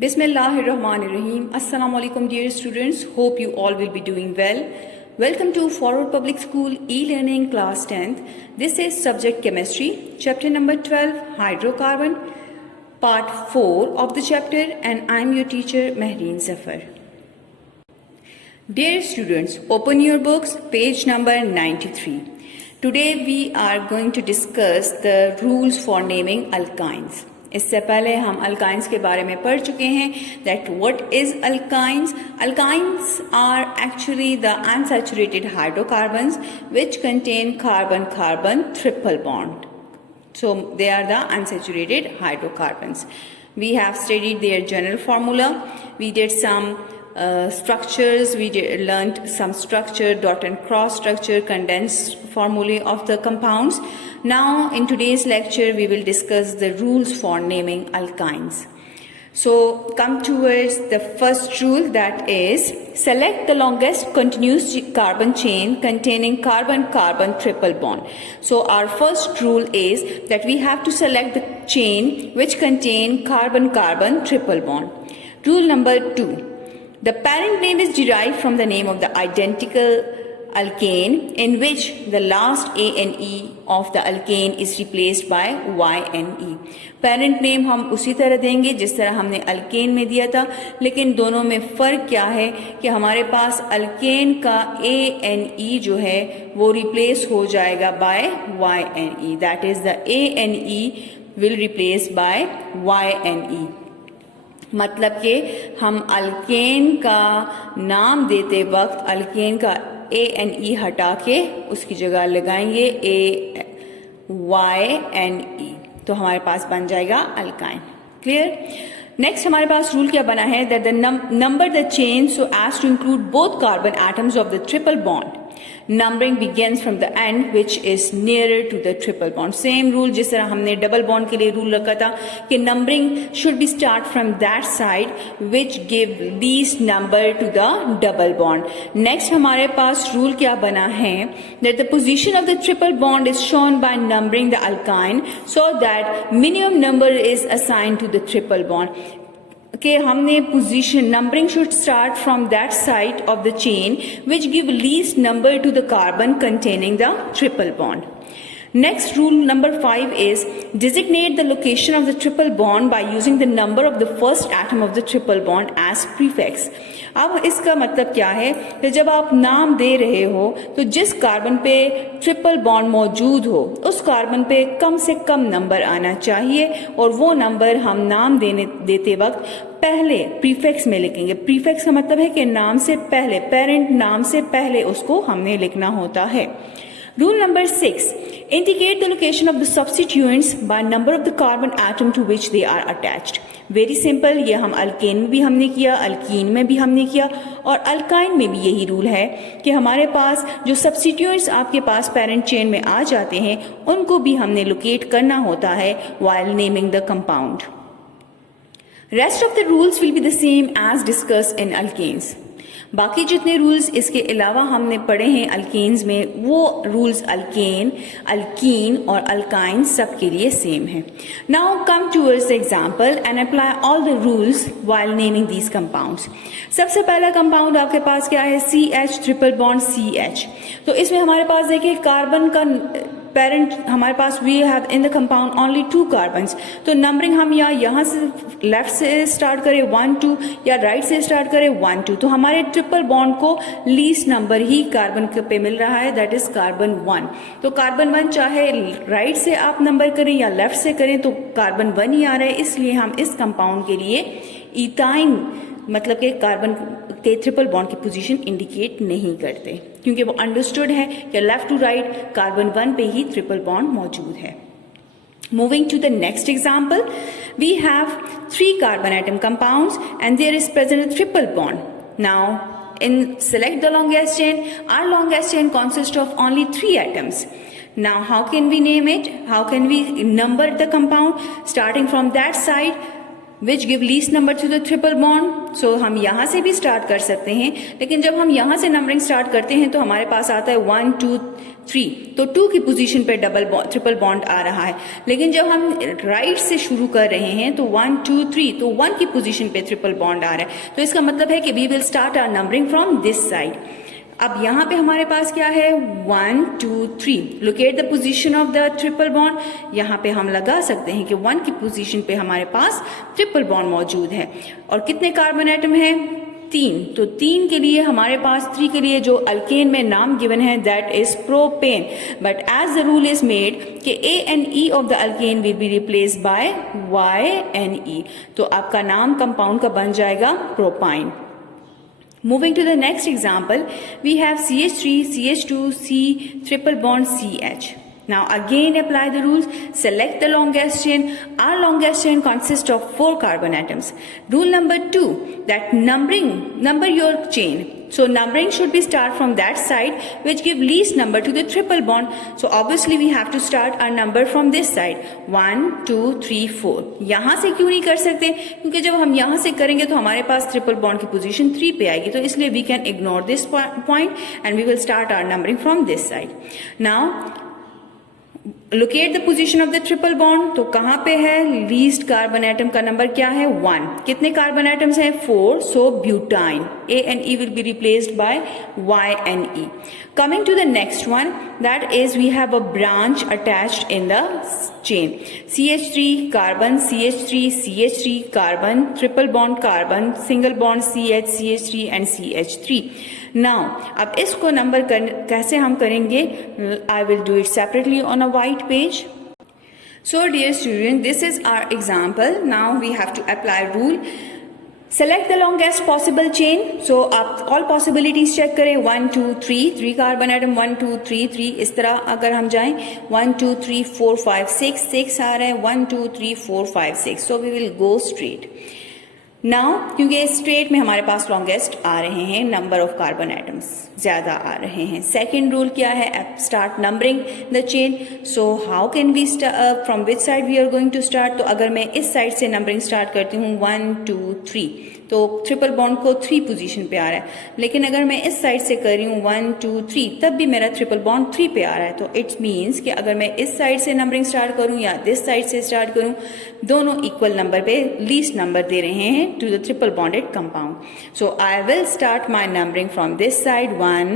Bismillahirrahmanirrahim. Assalamu alaikum dear students. Hope you all will be doing well. Welcome to Forward Public School e-learning class 10th. This is subject chemistry, chapter number 12, hydrocarbon, part 4 of the chapter, and I am your teacher Mehreen Zafar. Dear students, open your books, page number 93. Today we are going to discuss the rules for naming alkynes. इससे पहले हम alkynes के बारे में पढ़ चुके हैं that what is alkynes. Alkynes are actually the unsaturated hydrocarbons which contain carbon carbon triple bond. So they are the unsaturated hydrocarbons. We have studied their general formula. We did some structures. We learned some structure, dot and cross structure, condensed formulae of the compounds. Now in today's lecture we will discuss the rules for naming alkynes. So come towards the first rule, that is select the longest continuous carbon chain containing carbon-carbon triple bond. So our first rule is that we have to select the chain which contain carbon-carbon triple bond. Rule number 2. The parent name is derived from the name of the identical alkane in which the last A and E of the alkane is replaced by Y and E. Parent name हम उसी तरह देंगे जिस तरह हमने alkane में दिया था, लेकिन दोनों में फ़र्क क्या है कि हमारे पास alkane का A and E जो है वो replace हो जाएगा by Y and E. That is the A and E will replace by Y and E. मतलब कि हम अल्केन का नाम देते वक्त अल्केन का ए एन ई हटा के उसकी जगह लगाएंगे ए वाई एन ई, तो हमारे पास बन जाएगा अल्काइन. क्लियर. नेक्स्ट हमारे पास रूल क्या बना है that the number the chain so as to include both carbon atoms of the triple bond. Numbering begins from the end which is nearer to the triple bond. Same rule जिस तरह हमने double bond के लिए rule रखा था कि numbering should be start from that side which give least number to the double bond. Next हमारे पास rule क्या बना है that the position of the triple bond is shown by numbering the alkyne so that minimum number is assigned to the triple bond. कि हमने position numbering should start from that side of the chain which give least number to the carbon containing the triple bond. Next rule number 5 is designate the location of the triple bond by using the number of the first atom of the triple bond as prefix. अब इसका मतलब क्या है कि जब आप नाम दे रहे हो तो जिस कार्बन पे ट्रिपल बॉन्ड मौजूद हो उस कार्बन पे कम से कम नंबर आना चाहिए और वो नंबर हम नाम देते वक्त पहले प्रीफिक्स में लिखेंगे. प्रीफिक्स का मतलब है कि नाम से पहले, पेरेंट नाम से पहले उसको हमने लिखना होता है. Rule number 6. Indicate the location of the substituents by number of the carbon atom to which they are attached. Very simple. ये हम अल्केन में भी हमने किया, अल्कीन में भी हमने किया और अल्काइन में भी यही रूल है कि हमारे पास जो सब्स्टिट्यूएंट्स आपके पास पेरेंट चेन में आ जाते हैं उनको भी हमने लोकेट करना होता है while naming the compound. Rest of the rules will be the same as discussed in alkanes. बाकी जितने रूल्स इसके अलावा हमने पढ़े हैं अल्केन्स में वो रूल्स अल्केन, अल्कीन और अल्काइन सब के लिए सेम है. Now come towards the example and apply all the rules while naming these compounds. सबसे पहला कंपाउंड आपके पास क्या है CH ट्रिपल बॉन्ड CH. तो इसमें हमारे पास देखिए कार्बन का पेरेंट हमारे पास we have in the compound only 2 carbons. तो नंबरिंग हम यहाँ से लेफ्ट से स्टार्ट करें 1 2 या राइट से स्टार्ट करें 1 2, तो हमारे ट्रिपल बॉन्ड को लीस्ट नंबर ही कार्बन पे मिल रहा है दैट इज कार्बन 1. तो कार्बन 1 चाहे राइट से आप नंबर करें या लेफ्ट से करें तो कार्बन 1 ही आ रहा है. इसलिए हम इस कंपाउंड के लिए इथाइन मतलब कि कार्बन के ट्रिपल बॉन्ड की पोजीशन इंडिकेट नहीं करते क्योंकि वो अंडरस्टूड है कि लेफ्ट टू राइट कार्बन 1 पे ही ट्रिपल बॉन्ड मौजूद है. Moving to the next example, we have 3 carbon atom compounds and there is present a triple bond. Now select the longest chain. Our longest chain consists of only 3 atoms. Now how can we name it? How can we number the compound? Starting from that side which give least number to the triple bond. So हम यहाँ से भी start कर सकते हैं, लेकिन जब हम यहाँ से नंबरिंग स्टार्ट करते हैं तो हमारे पास आता है 1 2 3, तो 2 की पोजीशन पे ट्रिपल बॉन्ड आ रहा है। लेकिन जब हम राइट से शुरू कर रहे हैं तो 1 2 3, तो 1 की पोजीशन पे ट्रिपल बॉन्ड आ रहा है। तो इसका मतलब है कि we will start our numbering from this side. अब यहाँ पे हमारे पास क्या है 1 2 3, locate the position of the triple bond. यहाँ पे हम लगा सकते हैं कि 1 की पोजीशन पे हमारे पास ट्रिपल बॉन्ड मौजूद है। और कितने कार्बन एटम है 3, तो 3 के लिए हमारे पास 3 के लिए जो अल्केन में नाम गिवन है that is propane, but as the rule is made कि A&E of the alkane will be replaced by Y&E, तो आपका नाम कंपाउंड का बन जाएगा propyne. Moving to the next example, we have CH3, CH2, C, triple bond CH. Now again apply the rules, select the longest chain. Our longest chain consists of 4 carbon atoms. Rule number 2, that number your chain. So numbering should be start from that side which give least number to the triple bond. So obviously we have to start our number from this side 1 2 3 4. यहाँ से क्यों नहीं कर सकते, क्योंकि जब हम यहाँ से करेंगे तो हमारे पास ट्रिपल बॉन्ड की पोजीशन 3 पे आएगी, तो इसलिए we can ignore this point and we will start our numbering from this side. Now locate the position of the triple bond, तो कहां पे है लीस्ट कार्बन एटम का नंबर क्या है 1, कितने कार्बन एटम्स हैं 4, सो butyne A&E will be replaced by Y&E. Coming to the next one, that is we have a branch attached in the chain, CH3 carbon, CH3 CH3 carbon, triple bond carbon, single bond CH CH3 and CH3. Now अब इसको number कैसे हम करेंगे, I will do it separately on a white page. So dear student, this is our example. Now we have to apply rule. Select the longest possible chain. So आप all possibilities check करें 1 2 3, 3 carbon atom 1 2 3 3, इस तरह अगर हम जाएं 1 2 3 4 5 6, 6 आ रहे हैं 1 2 3 4 5 6, so we will go straight. Now क्योंकि स्ट्रेट में हमारे पास लॉन्गेस्ट आ रहे हैं, नंबर ऑफ कार्बन एटम्स ज्यादा आ रहे हैं। सेकेंड रूल क्या है, start numbering the chain. So how can we from which side we are going to start, तो अगर मैं इस साइड से नंबरिंग स्टार्ट करती हूँ 1 2 3, तो ट्रिपल बॉन्ड को 3 पोजीशन पे आ रहा है। लेकिन अगर मैं इस साइड से कर रही हूँ 1 2 3, तब भी मेरा ट्रिपल बॉन्ड 3 पे आ रहा है। तो इट्स मीन्स कि अगर मैं इस साइड से नंबरिंग स्टार्ट करूँ या दिस साइड से स्टार्ट करूँ, दोनों इक्वल नंबर पे लीस्ट नंबर दे रहे हैं to the triple bonded compound. So I will start my numbering from this side 1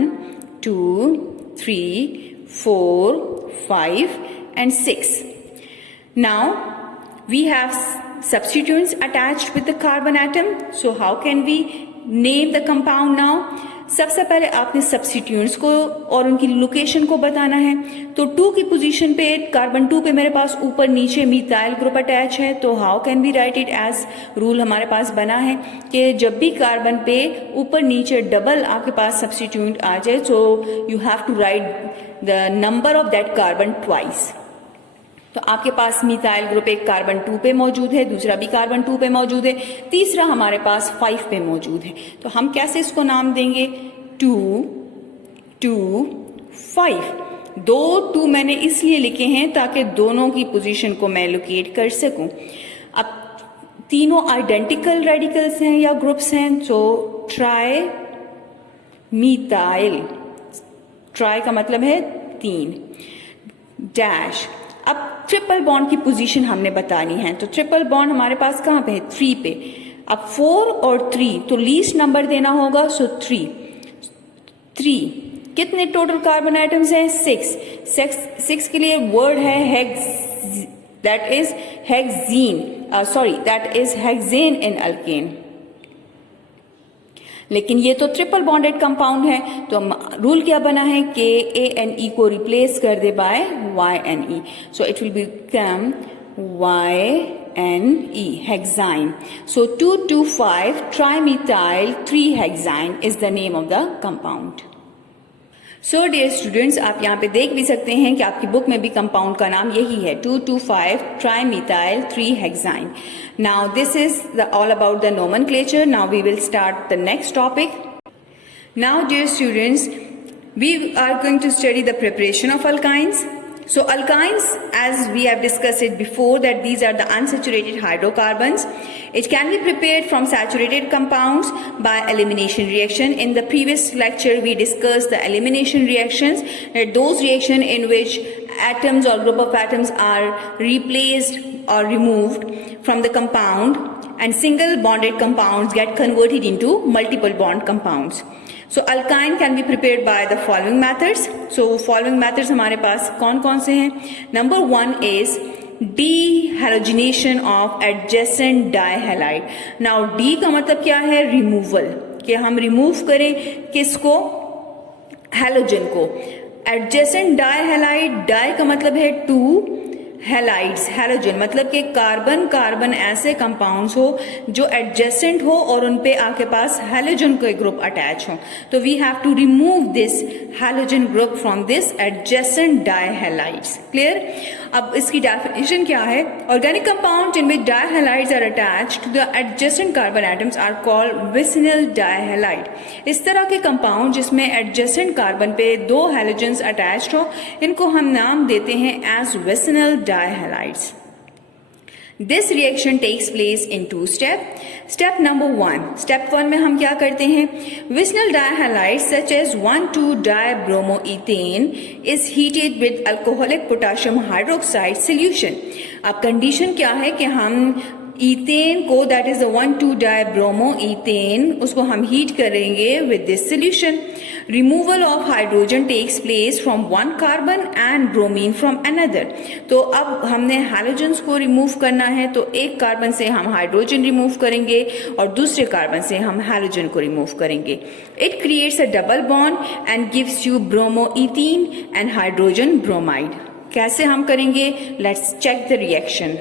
2 3 4 5 and 6. Now we have substituents attached with the carbon atom. So how can we name the compound now? सबसे पहले आपने substituents को और उनकी location को बताना है। तो 2 की पोजीशन पे कार्बन 2 पे मेरे पास ऊपर नीचे मिथाइल ग्रुप अटैच है, तो how can be write it as, rule हमारे पास बना है कि जब भी कार्बन पे ऊपर नीचे डबल आपके पास सब्स्टिट्यूएंट आ जाए, so you have to write the number of that carbon twice. तो आपके पास मिथाइल ग्रुप एक कार्बन 2 पे मौजूद है, दूसरा भी कार्बन 2 पे मौजूद है, तीसरा हमारे पास 5 पे मौजूद है। तो हम कैसे इसको नाम देंगे 2 2 5। 2 मैंने इसलिए लिखे हैं ताकि दोनों की पोजीशन को मैं लोकेट कर सकूं। अब तीनों आइडेंटिकल रेडिकल्स हैं या ग्रुप्स हैं, तो ट्राई मिथाइल, ट्राई का मतलब है 3 डैश। अब ट्रिपल बॉन्ड की पोजीशन हमने बतानी है, तो ट्रिपल बॉन्ड हमारे पास कहां पे है 3 पे। अब 4 और 3, तो लीस्ट नंबर देना होगा, सो 3 कितने टोटल कार्बन आइटम्स हैं 6 के लिए वर्ड है hex, that is hexene, that is hexane in alkane. लेकिन ये तो ट्रिपल बॉन्डेड कंपाउंड है, तो रूल क्या बना है कि A&E को रिप्लेस कर दे by Y&E, so it will become Y&E hexyne. So 2,2,5 trimethyl 3-हेक्साइन is the name of the compound. So dear students, आप यहाँ पे देख भी सकते हैं कि आपकी बुक में भी कंपाउंड का नाम यही है 2,2,5 trimethyl 3-हेक्साइन। Now this is all about the nomenclature. Now we will start the next topic. Now dear students, we are going to study the preparation of alkynes. So alkynes, as we have discussed it before, that these are the unsaturated hydrocarbons. It can be prepared from saturated compounds by elimination reaction. In the previous lecture, we discussed the elimination reactions, those reactions in which atoms or group of atoms are replaced or removed from the compound and single bonded compounds get converted into multiple bond compounds. So alkyne can be prepared by the following methods. So following methods हमारे पास कौन कौन से हैं? Number 1 is dehalogenation of adjacent dihalide. Now D का मतलब क्या है? Removal, कि हम रिमूव करें किसको? हैलोजन को. एडजेसेंट डाइहैलाइड, डाई का मतलब है टू, हैलाइड्स हैलोजन मतलब कि कार्बन कार्बन ऐसे कंपाउंड्स हो जो एडजेसेंट हो और उन पे आपके पास हैलोजन का ग्रुप अटैच हो. तो we have to remove this halogen group from this adjacent dihalides. Clear? अब इसकी डेफिनेशन क्या है? Organic compound in which dihalides are attached to the adjacent carbon atoms are called vicinal dihalide. इस तरह के compound जिसमें एडजेसेंट कार्बन पे दो हैलोजन्स अटैच्ड हो, इनको हम नाम देते हैं as vicinal dihalides. This reaction takes place in two steps. Step number 1. Step 1 में हम क्या करते हैं? Vicinal dihalides such as 1,2-dibromoethane is heated with alcoholic potassium hydroxide solution. अब कंडीशन क्या है कि हम इथेन को, दैट इज द 1,2-dibromoethane, उसको हम हीट करेंगे with this solution. Removal of hydrogen takes place from one carbon and bromine from another. तो अब हमने हैलोजन्स को रिमूव करना है, तो एक कार्बन से हम हाइड्रोजन रिमूव करेंगे और दूसरे कार्बन से हम हैलोजन को रिमूव करेंगे. It creates a double bond and gives you bromoethene and hydrogen bromide. कैसे हम करेंगे? Let's check the reaction.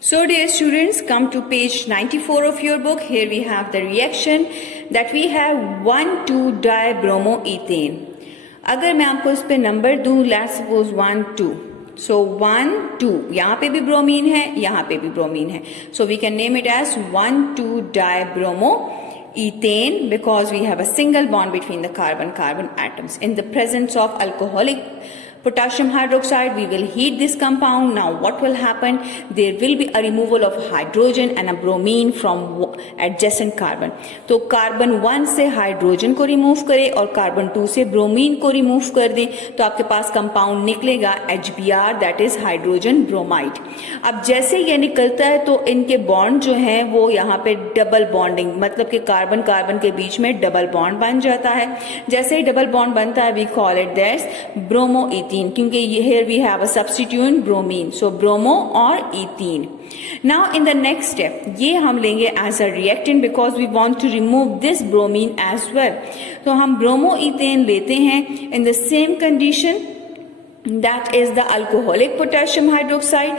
So dear students, come to page 94 of your book. Here we have the reaction that we have 1,2-dibromoethane. अगर मैं आपको इस पे number दूं, let's suppose 1, 2. So 1, 2, यहाँ पे भी ब्रोमीन है, यहाँ पे भी ब्रोमीन है. So we can name it as 1,2-dibromoethane because we have a single bond between the carbon-carbon atoms. In the presence of alcoholic potassium hydroxide, we will heat this compound. Now what will happen? There will be a removal of hydrogen and a bromine from adjacent carbon. तो carbon 1 से hydrogen को remove करें और carbon 2 से bromine को remove कर दें, तो आपके पास कंपाउंड निकलेगा HBr, that is hydrogen bromide. अब जैसे ये निकलता है तो इनके बॉन्ड जो है वो यहाँ पे डबल बॉन्डिंग, मतलब कि कार्बन कार्बन के बीच में डबल बॉन्ड बन जाता है. जैसे ही डबल बॉन्ड बनता है, वी कॉल इट दैट ब्रोमोइथीन, क्योंकि here we have a substituent bromine, so bromo or ethene. Now in the next step, ये हम लेंगे as a reactant because we want to remove this bromine as well. तो हम bromoethane लेते हैं in the same condition, that is the alcoholic potassium hydroxide.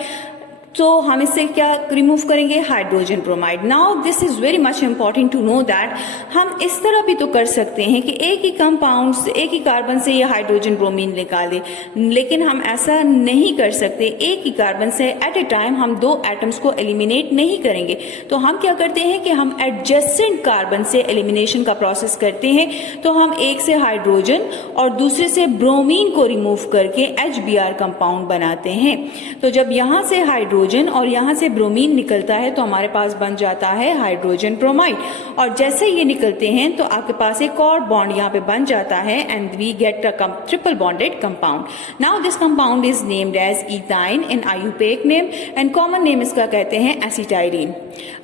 तो हम इससे क्या रिमूव करेंगे? Hydrogen bromide. Now this is very much important to know that हम इस तरह भी तो कर सकते हैं कि एक ही कंपाउंड से, एक ही कार्बन से ये हाइड्रोजन ब्रोमीन निकालें, लेकिन हम ऐसा नहीं कर सकते. एक ही कार्बन से एट ए टाइम हम दो एटम्स को एलिमिनेट नहीं करेंगे. तो हम क्या करते हैं कि हम एडजेसेंट कार्बन से एलिमिनेशन का प्रोसेस करते हैं. तो हम एक से हाइड्रोजन और दूसरे से ब्रोमीन को रिमूव करके HBr कंपाउंड बनाते हैं. तो जब यहाँ से हाइड्रोजन और यहां से ब्रोमीन निकलता है तो हमारे पास बन जाता है हाइड्रोजन ब्रोमाइड. और जैसे ये निकलते हैं तो आपके पास एक और बॉन्ड यहाँ पे बन जाता है and we get a triple bonded compound. Now this compound is named as ethyne in IUPAC name and common name इसका कहते हैं एसिटाइलिन.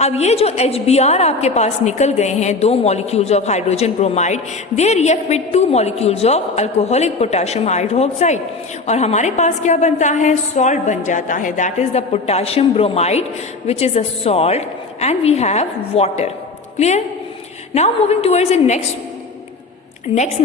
अब ये जो HBr आपके पास निकल गए हैं, दो molecules of hydrogen bromide, they react with 2 molecules of alcoholic potassium hydroxide और हमारे पास क्या बनता है? सॉल्ट बन जाता है, that is the potassium bromide, which is a salt, and we have water. Clear? Now moving towards the next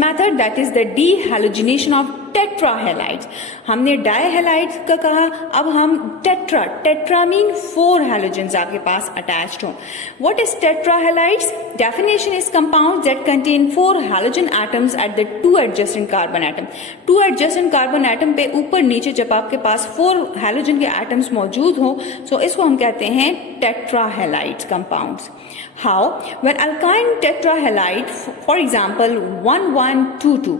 method, that is the dehalogenation of tetrahalides. हमने डाइहैलाइड्स का कहा, अब हम टेट्रा मीन 4 हैलोजेंस आपके पास अटैच्ड हो. What is tetrahalides? Definition is compounds that contain 4 halogen atoms at the 2 adjacent carbon atom. 2 adjacent carbon atom पे ऊपर नीचे जब आपके पास 4 हैलोजन के एटम्स मौजूद हो, तो इसको हम कहते हैं टेट्राहैलाइड्स compounds. How? When alkyne tetrahalide, for example 1,1,2,2.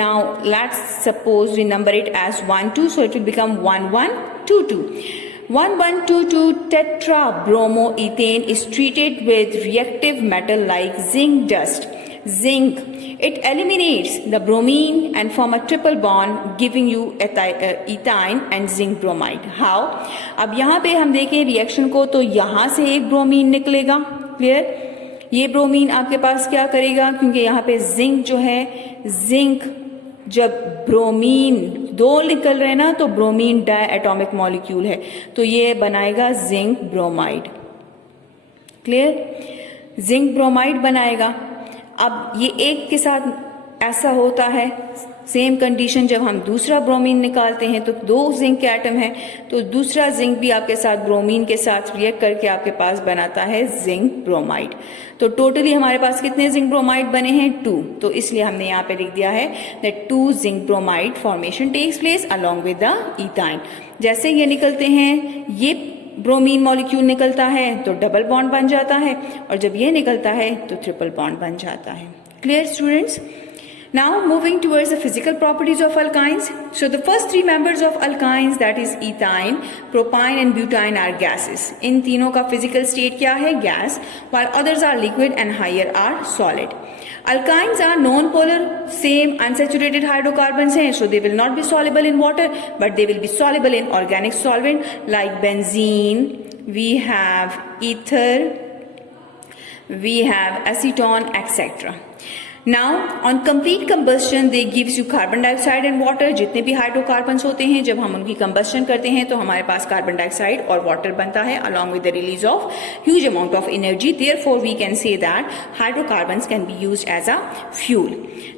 Now let's suppose we number it as 1,2, so it will become 1,1,2,2. 1122 tetrabromoethane is treated with reactive metal like zinc dust. Zinc, it eliminates the bromine and form a triple bond giving you ethyne and zinc bromide. How? अब यहाँ पे हम देखें reaction को तो यहाँ से एक ब्रोमीन निकलेगा, क्लियर? ये ब्रोमीन आपके पास क्या करेगा, क्योंकि यहाँ पे जिंक जो है, जिंक जब ब्रोमीन दो निकल रहे ना तो ब्रोमीन डाई एटॉमिक मॉलिक्यूल है, तो ये बनाएगा zinc bromide, clear? Zinc bromide बनाएगा। अब ये एक के साथ ऐसा होता है, सेम कंडीशन जब हम दूसरा ब्रोमीन निकालते हैं तो दो जिंक के एटम है, तो दूसरा जिंक भी आपके साथ ब्रोमीन के साथ रिएक्ट करके आपके पास बनाता है जिंक ब्रोमाइड। तो टोटली हमारे पास कितने जिंक ब्रोमाइड बने हैं? 2। तो इसलिए हमने यहाँ पे लिख दिया है that 2 zinc bromide formation takes place along with the ethyne. जैसे ये निकलते हैं, ये ब्रोमीन मॉलिक्यूल निकलता है तो डबल बॉन्ड बन जाता है, और जब ये निकलता है तो ट्रिपल बॉन्ड बन जाता है। Clear students? Now moving towards the physical properties of alkynes. So the first three members of alkynes, that is ethyne, propyne and butane, are gases. इन तीनों का physical state क्या है? Gas, while others are liquid and higher are solid. Alkynes are non-polar, same unsaturated hydrocarbons हैं, so they will not be soluble in water, but they will be soluble in organic solvent like benzene, we have ether, we have acetone, etc. Now on complete combustion they gives you carbon dioxide and water. जितने भी hydrocarbons होते हैं जब हम उनकी combustion करते हैं तो हमारे पास कार्बन डाइऑक्साइड और वाटर बनता है along with the release of huge amount of energy. Therefore we can say that hydrocarbons can be used as a fuel.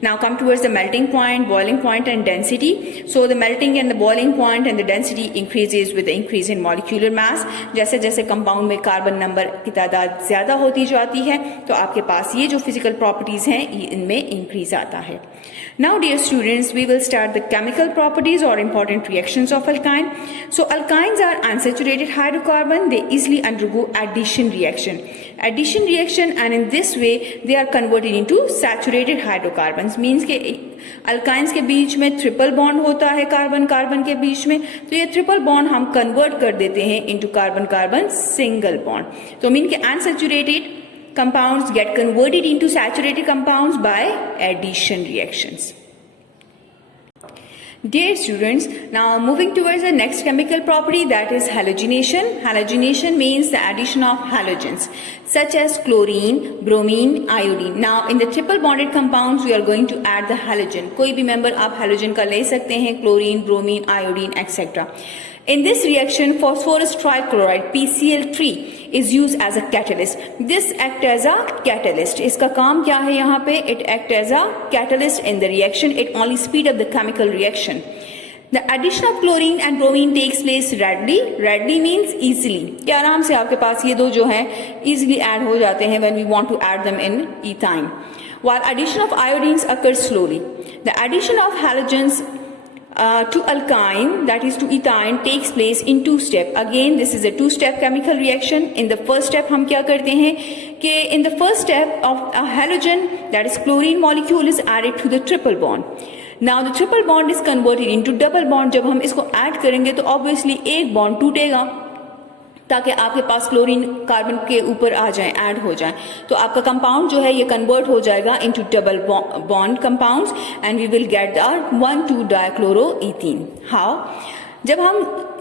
Now come towards the melting point, boiling point and density. So the melting and the boiling point and the density increases with the increase in molecular mass. जैसे जैसे compound में carbon number की तादाद ज्यादा होती जाती है तो आपके पास ये जो फिजिकल प्रॉपर्टीज हैं इनमें इंक्रीज आता है। Now dear students, we will start the chemical properties or important reactions of alkyne. So alkynes are unsaturated hydrocarbon. They easily undergo addition reaction. Addition reaction, and in this way they are converted into saturated hydrocarbons. Means के alkynes के बीच में triple bond होता है carbon carbon के बीच में, तो ये triple bond हम कन्वर्ट कर देते हैं into carbon carbon single bond. तो मीन के unsaturated compounds get converted into saturated compounds by addition reactions. Dear students, now moving towards the next chemical property, that is halogenation. Halogenation means the addition of halogens such as chlorine, bromine, iodine. Now in the triple bonded compounds we are going to add the halogen. कोई भी member आप halogen का ले सकते हैं, chlorine, bromine, iodine, etc. In this reaction, phosphorus trichloride (PCl3) is used as a catalyst. This acts as a catalyst. इसका काम क्या है यहाँ पे? It acts as a catalyst in the reaction. It only speed up the chemical reaction. The addition of chlorine and bromine takes place readily. Readily means easily. कि आराम से आपके पास ये दो जो है easily add हो जाते हैं when we want to add them in ethyne. While addition of iodines occurs slowly. The addition of halogens to alkyne, that is to ethyne, takes place in two steps. Again this is a two-step chemical reaction. In the first step हम क्या करते हैं कि in the first step of a halogen, that is chlorine molecule, is added to the triple bond. Now the triple bond is converted into double bond. जब हम इसको add करेंगे तो obviously एक bond टूटेगा ताकि आपके पास क्लोरीन कार्बन के ऊपर आ जाए, ऐड हो जाए, तो आपका कंपाउंड जो है ये कन्वर्ट हो जाएगा into double bond compounds and we will get the 1,2-डाइक्लोरोईथीन। हाउ? जब हम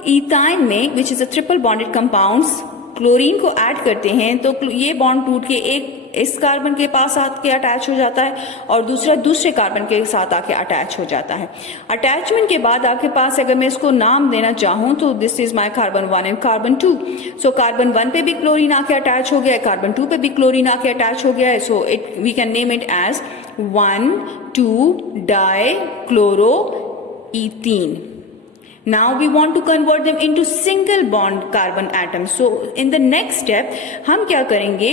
इथाइन में which is a triple bonded compounds chlorine को ऐड करते हैं तो ये बॉन्ड टूट के एक इस कार्बन के पास आके अटैच हो जाता है और दूसरा दूसरे कार्बन के साथ आके अटैच हो जाता है। अटैचमेंट के बाद आपके पास अगर मैं इसको नाम देना चाहूं तो this is my carbon 1 and carbon 2। So carbon 1 पे भी क्लोरीन आके अटैच हो गया है, कार्बन 2 पे भी क्लोरीन आके अटैच हो गया है, so it we can name it as 1,2-डाइक्लोरोईथीन। Now we want to convert them into single bond carbon atoms. So in the next step हम क्या करेंगे?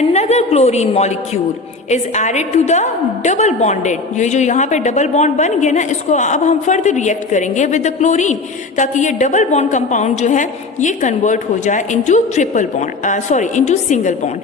Another chlorine molecule is added to the double bonded. ये जो यहाँ पे double bond बन गया ना, इसको अब हम further react करेंगे with the chlorine ताकि ये double bond compound जो है ये convert हो जाए into triple bond, into single bond.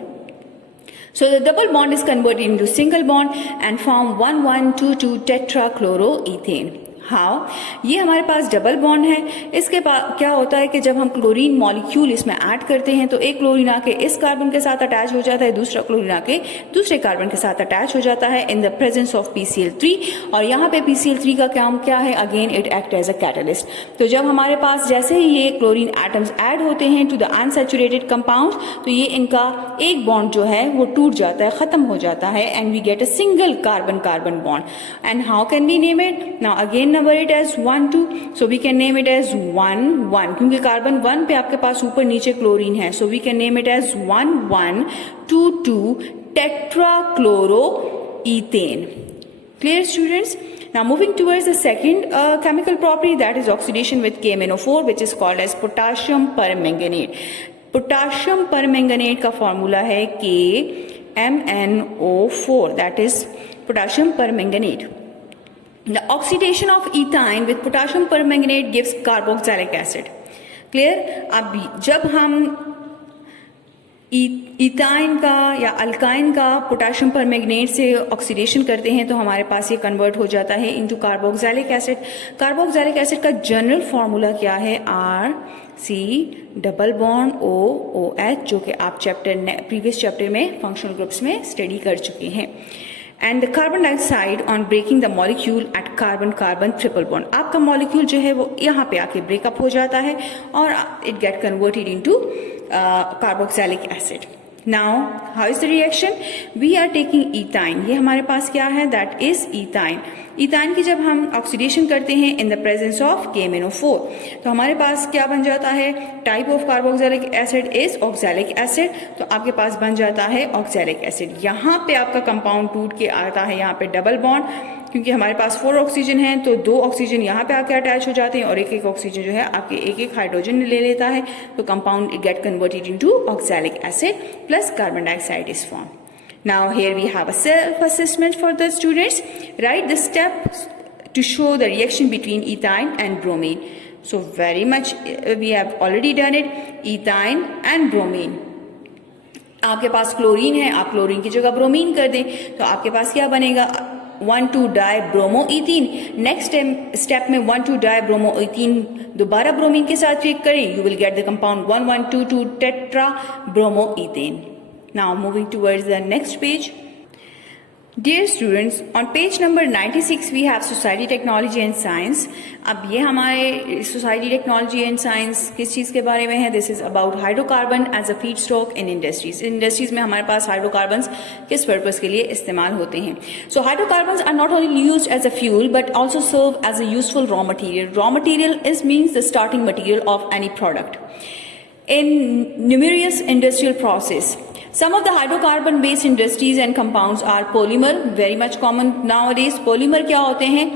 So the double bond is converted into single bond and form 1,1,2,2 tetrachloroethane. How, ये हमारे पास डबल बॉन्ड है। इसके बाद क्या होता है कि जब हम क्लोरीन मॉलिक्यूल इसमें ऐड करते हैं तो एक क्लोरीन आके इस कार्बन के साथ अटैच हो जाता है, दूसरा क्लोरीन आके दूसरे कार्बन के साथ अटैच हो जाता है in the presence of PCl3। और यहाँ पे PCl3 का काम क्या है, again it act as a catalyst. तो जब हमारे पास जैसे ही ये क्लोरीन एटम्स ऐड होते हैं टू द अनसैचुरेटेड कंपाउंड, तो ये इनका एक बॉन्ड जो है वो टूट जाता है, खत्म हो जाता है, and we get a single carbon carbon bond. And how can we name it? Now again number it as 1 2, so we can name it as 1 1, क्योंकि कार्बन 1 पे आपके पास ऊपर नीचे क्लोरीन है, so we can name it as 1 1 2 2 tetrachloroethane. Clear, students? Now moving towards the second chemical property, that is oxidation with KMnO4, which is called as potassium permanganate. Potassium permanganate का formula है KMnO4, that is potassium permanganate. The oxidation of ethyne with potassium permanganate gives carboxylic acid. Clear? अब जब हम ethyne का या alkyne का potassium permanganate से oxidation करते हैं तो हमारे पास ये कन्वर्ट हो जाता है into carboxylic acid. Carboxylic acid का जनरल फॉर्मूला क्या है? RC डबल बॉन्ड OOH, जो कि आप प्रीवियस चैप्टर में फंक्शनल ग्रुप्स में स्टडी कर चुके हैं। And the carbon dioxide on breaking the molecule at carbon carbon triple bond, आपका मॉलिक्यूल जो है वो यहाँ पे आके ब्रेकअप हो जाता है और it get converted into carboxylic acid. Now how is the reaction? We are taking ethyne, ये हमारे पास क्या है? That is ethyne. इथाइन की जब हम ऑक्सीडेशन करते हैं in the presence of KMnO4, तो हमारे पास क्या बन जाता है? Type of carboxylic acid is oxalic acid, तो आपके पास बन जाता है ऑक्सैलिक एसिड। यहाँ पे आपका कंपाउंड टूट के आता है यहाँ पे डबल बॉन्ड, क्योंकि हमारे पास 4 ऑक्सीजन है तो 2 ऑक्सीजन यहाँ पे आके अटैच हो जाते हैं और एक एक ऑक्सीजन जो है आपके एक एक हाइड्रोजन ले लेता है, तो compound gate converted into oxalic acid plus carbon dioxide is form. Now here we have a self-assessment for the students. Write the steps to show the reaction between ethyne and bromine. So very much we have already done it. Ethyne and bromine. आपके पास chlorine है, आप chlorine की जगह bromine कर दें तो आपके पास क्या बनेगा? 1,2-dibromoethene। नेक्स्ट स्टेप में 1,2-dibromoethene दोबारा ब्रोमीन के साथ रिएक्ट करें, you will get the compound 1,1,2,2-tetrabromoethane. Now moving towards the next page. Dear students, on page number 96 we have Society, Technology and Science. अब ये हमारे Society, Technology and Science किस चीज़ के बारे में है? This is about hydrocarbon as a feedstock in industries. Industries में हमारे पास hydrocarbons किस purpose के लिए इस्तेमाल होते हैं? So hydrocarbons are not only used as a fuel but also serve as a useful raw material. Raw material means the starting material of any product. In numerous industrial process, some of the hydrocarbon-based industries and compounds are polymer, very much common nowadays. Polymer क्या होते हैं?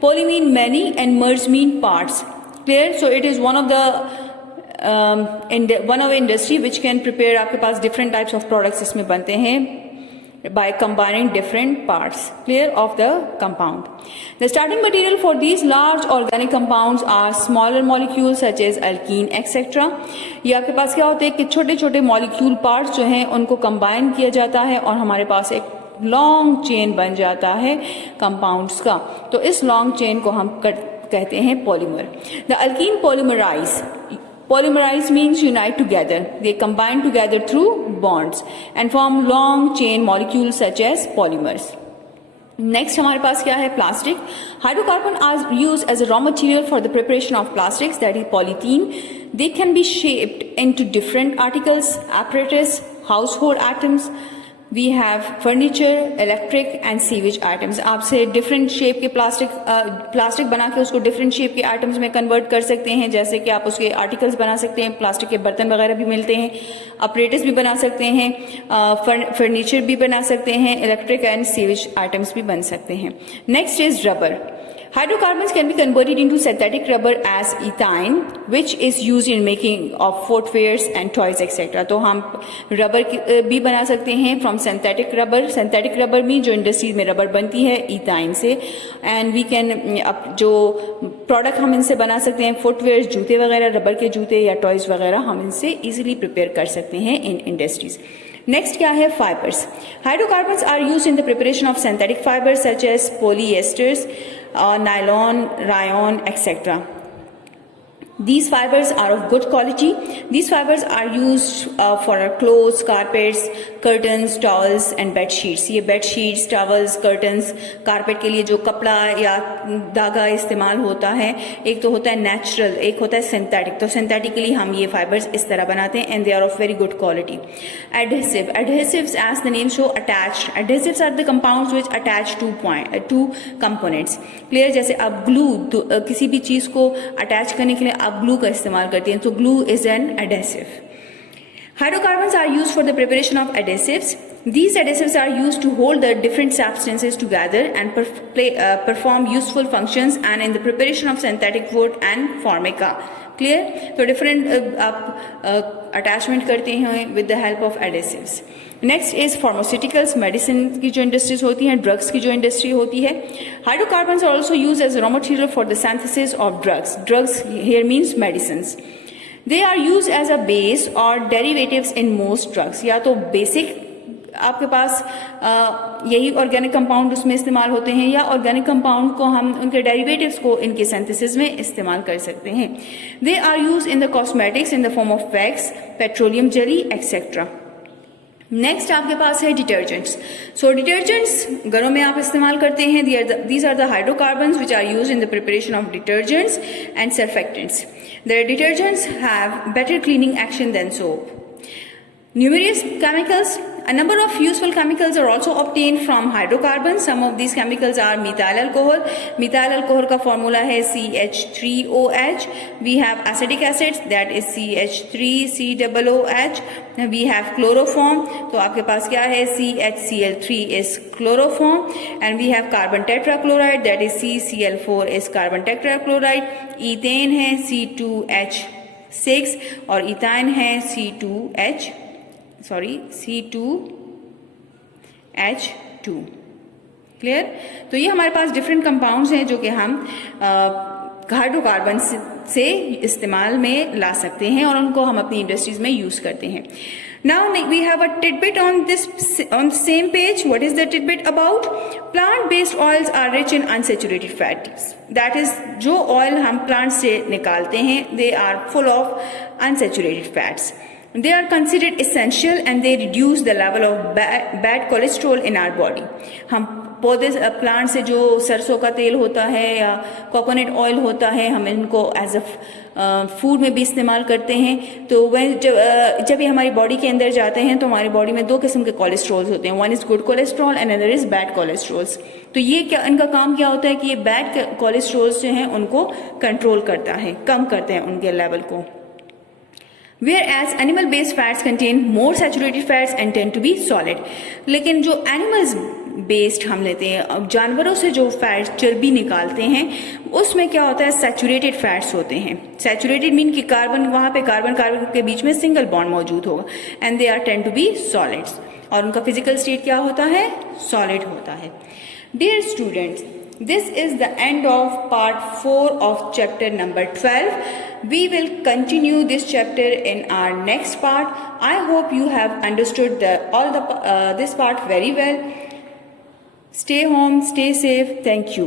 Poly mean many and merge mean parts. Clear? So it is one of the industry which can prepare, आपके पास different types of products इसमें बनते हैं by combining different parts, clear, of the compound. The starting material for these large organic compounds are smaller molecules such as alkene etc. ये आपके पास क्या होते हैं कि छोटे छोटे मॉलिक्यूल पार्ट्स जो हैं उनको कंबाइन किया जाता है और हमारे पास एक लॉन्ग चेन बन जाता है कंपाउंड्स का, तो इस लॉन्ग चेन को हम कहते हैं polymer. The alkyne polymerize means unite together. They combine together through bonds and form long chain molecules such as polymers. Next हमारे पास क्या है? Plastic. Hydrocarbon are used as a raw material for the preparation of plastics, that is polythene. They can be shaped into different articles, apparatus, household items. We have furniture, electric and sewage items. आपसे different shape के plastic बना के उसको different shape के items में convert कर सकते हैं, जैसे कि आप उसके articles बना सकते हैं, प्लास्टिक के बर्तन वगैरह भी मिलते हैं, apparatus भी बना सकते हैं, furniture भी बना सकते हैं, electric and sewage items भी बन सकते हैं. Next is rubber. Hydrocarbons can be converted into synthetic rubber as ethine, which is used in making of footwears and toys etc. तो हम रबर भी बना सकते हैं from synthetic rubber. Synthetic rubber में जो इंडस्ट्रीज में रबर बनती है ethine से, and we can जो प्रोडक्ट हम इनसे बना सकते हैं, फुटवेयर, जूते वगैरह, रबर के जूते या टॉयज वगैरह हम इनसे इजीली प्रिपेयर कर सकते हैं इन इंडस्ट्रीज. नेक्स्ट क्या है? Fibres. Hydrocarbons are used in the preparation of synthetic fibres such as polyesters. nylon, rayon, etc. These fibers are of good quality. These fibers are used for our clothes, carpets, curtains, towels and bed sheets. ये bed sheets, towels, curtains, carpet के लिए जो कपड़ा या धागा इस्तेमाल होता है, एक तो होता है natural, एक होता है synthetic. तो synthetically हम ये fibers इस तरह बनाते हैं and they are of very good quality. Adhesive. Adhesives, as the name show, attached. Adhesives are the compounds which attach two components. Clear? जैसे आप glue किसी भी चीज को attach करने के लिए आप glue का इस्तेमाल करते हैं, तो glue is an adhesive. Hydrocarbons are used for the preparation of adhesives. These adhesives are used to hold the different substances together and perform useful functions and in the preparation of synthetic wood and formica. Clear? तो different आप attachment करते हैं with the help of adhesives. Next is pharmaceuticals, medicine की जो industries होती हैं, drugs की जो industry होती है. Hydrocarbons are also used as raw material for the synthesis of drugs. Drugs here means medicines. They are used as a base or derivatives in most drugs. या तो basic आपके पास यही ऑर्गेनिक कंपाउंड उसमें इस्तेमाल होते हैं, या ऑर्गेनिक कंपाउंड को हम उनके डेरिवेटिव्स को इनके सिंथेसिस में इस्तेमाल कर सकते हैं. They are use in the cosmetics in the form of wax, petroleum jelly etcetera. Next आपके पास है डिटर्जेंट्स. सो डिटर्जेंट्स घरों में आप इस्तेमाल करते हैं. These are the hydrocarbons which are use in the preparation of detergents and surfactants. The detergents have better cleaning action than soap. Numerous chemicals. A number of useful chemicals are also obtained from hydrocarbons. Some of these chemicals are methyl alcohol. Methyl alcohol का formula है CH3OH. We have acetic acid, that is CH3COOH. We have chloroform. तो आपके पास क्या है? CHCl3 is chloroform. And we have carbon tetrachloride, that is CCl4 is carbon tetrachloride. Ethane है C2H6 और ethyne है C2H2. Clear? तो ये हमारे पास डिफरेंट कंपाउंड्स हैं जो कि हम हाइड्रोकार्बन से इस्तेमाल में ला सकते हैं और उनको हम अपनी इंडस्ट्रीज में यूज करते हैं. Now we have a tidbit on the same page. What is the tidbit about? Plant-based oils are rich in unsaturated fats. That is, जो oil हम plant से निकालते हैं, they are full of unsaturated fats. They are considered essential and they reduce the level of bad cholesterol in our body. हम पौधे plant से जो सरसों का तेल होता है या कोकोनट ऑयल होता है, हम इनको एज अ फूड में भी इस्तेमाल करते हैं. तो जब ये हमारी बॉडी के अंदर जाते हैं तो हमारी बॉडी में दो किस्म के कोलेस्ट्रॉल्स होते हैं. One is good cholesterol and other is bad cholesterols. तो ये क्या, इनका काम क्या होता है कि ये बैड कोलेस्ट्रॉल्स जो हैं उनको कंट्रोल करता है, कम करते हैं उनके लेवल को. Whereas animal-based fats contain more saturated fats and tend to be solid. लेकिन जो animals बेस्ड हम लेते हैं, अब जानवरों से जो फैट चर्बी निकालते हैं उसमें क्या होता है? सैचुरेटेड फैट्स होते हैं. सैचुरेटेड मीन कि कार्बन, वहां पे कार्बन के बीच में सिंगल बॉन्ड मौजूद होगा and they are tend to be solids. और उनका फिजिकल स्टेट क्या होता है? सॉलिड होता है. Dear students, this is the end of part 4 of chapter number 12. We will continue this chapter in our next part. I hope you have understood this part very well. Stay home, stay safe. Thank you.